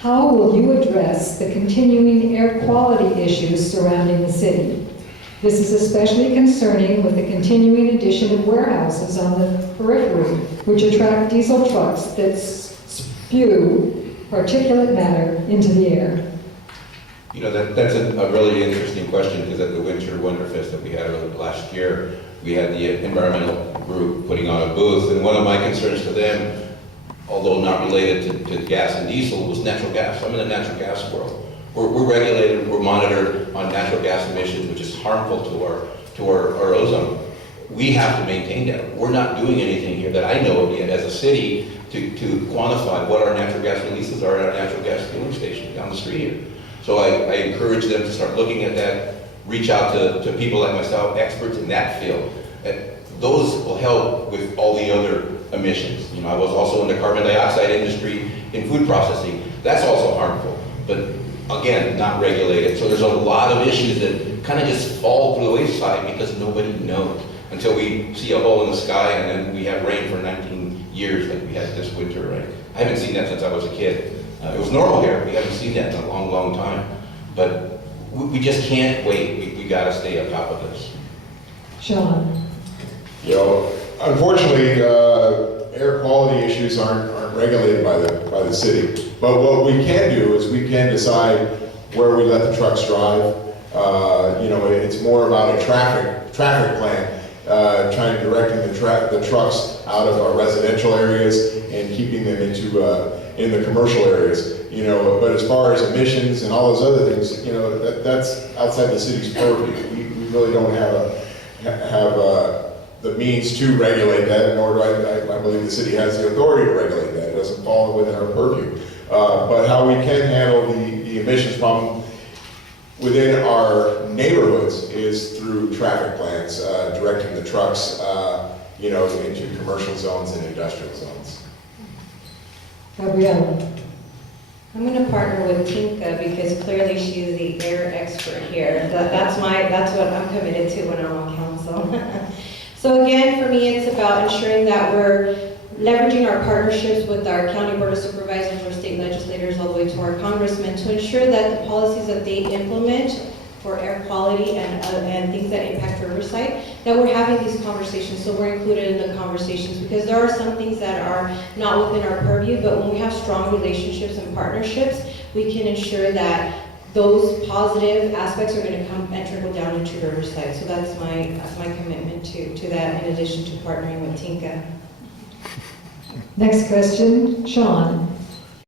How will you address the continuing air quality issues surrounding the city? This is especially concerning with the continuing addition of warehouses on the periphery, which attract diesel trucks that spew particulate matter into the air. You know, that's a really interesting question, because at the Winter Wonderfest that we had last year, we had the environmental group putting on a booth, and one of my concerns to them, although not related to gas and diesel, was natural gas. I'm in the natural gas world. We're regulated, we're monitored on natural gas emissions, which is harmful to our ozone. We have to maintain that. We're not doing anything here that I know of yet as a city to quantify what our natural gas releases are at our natural gas fueling station down the street here. So I encourage them to start looking at that, reach out to people like myself, experts in that field. Those will help with all the other emissions. You know, I was also in the carbon dioxide industry in food processing. That's also harmful, but again, not regulated. So there's a lot of issues that kind of just fall to the wayside because nobody knows until we see a hole in the sky and then we have rain for 19 years like we had this winter, right? I haven't seen that since I was a kid. It was normal here. We haven't seen that in a long, long time. But we just can't wait. We got to stay on top of this. Sean. You know, unfortunately, air quality issues aren't regulated by the city. But what we can do is we can decide where we let the trucks drive. You know, it's more about a traffic plan, trying to directing the trucks out of our residential areas and keeping them into in the commercial areas. You know, but as far as emissions and all those other things, you know, that's outside the city's purview. We really don't have the means to regulate that, nor do I believe the city has the authority to regulate that. It doesn't fall within our purview. But how we can handle the emissions problem within our neighborhoods is through traffic plans, directing the trucks, you know, into commercial zones and industrial zones. Gabriela. I'm going to partner with Tinka because clearly she's the air expert here. That's what I'm committed to when I'm on council. So again, for me, it's about ensuring that we're leveraging our partnerships with our county board of supervisors or state legislators all the way to our congressmen to ensure that the policies that they implement for air quality and things that impact Riverside, that we're having these conversations, so we're included in the conversations, because there are some things that are not within our purview, but when we have strong relationships and partnerships, we can ensure that those positive aspects are going to come and trickle down into Riverside. So that's my commitment to that, in addition to partnering with Tinka. Next question, Sean.